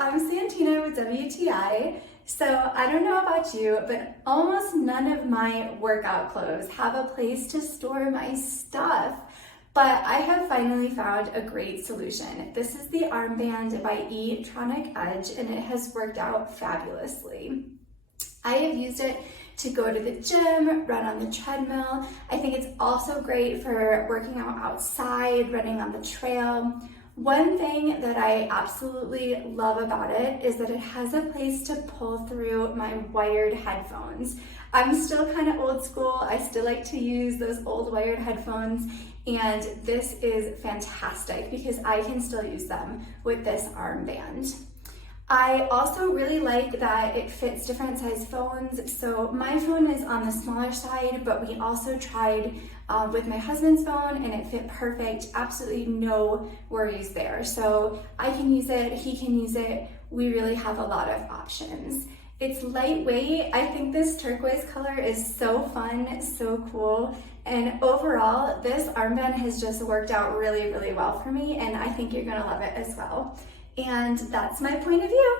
I'm Santina with WTI. So I don't know about you, but almost none of my workout clothes have a place to store my stuff. But I have finally found a great solution. This is the armband by Tronic Edge, and it has worked out fabulously. I have used it to go to the gym, run on the treadmill. I think it's also great for working out outside, running on the trail. One thing that I absolutely love about it is that it has a place to pull through my wired headphones. I'm still kind of old school. I still like to use those old wired headphones, and this is fantastic because I can still use them with this armband. I also really like that it fits different size phones. So my phone is on the smaller side, but we also tried with my husband's phone and it fit perfect. Absolutely no worries there. So I can use it, he can use it. We really have a lot of options. It's lightweight. I think this turquoise color is so fun, so cool. And overall, this armband has just worked out really, really well for me, and I think you're gonna love it as well. And that's my point of view.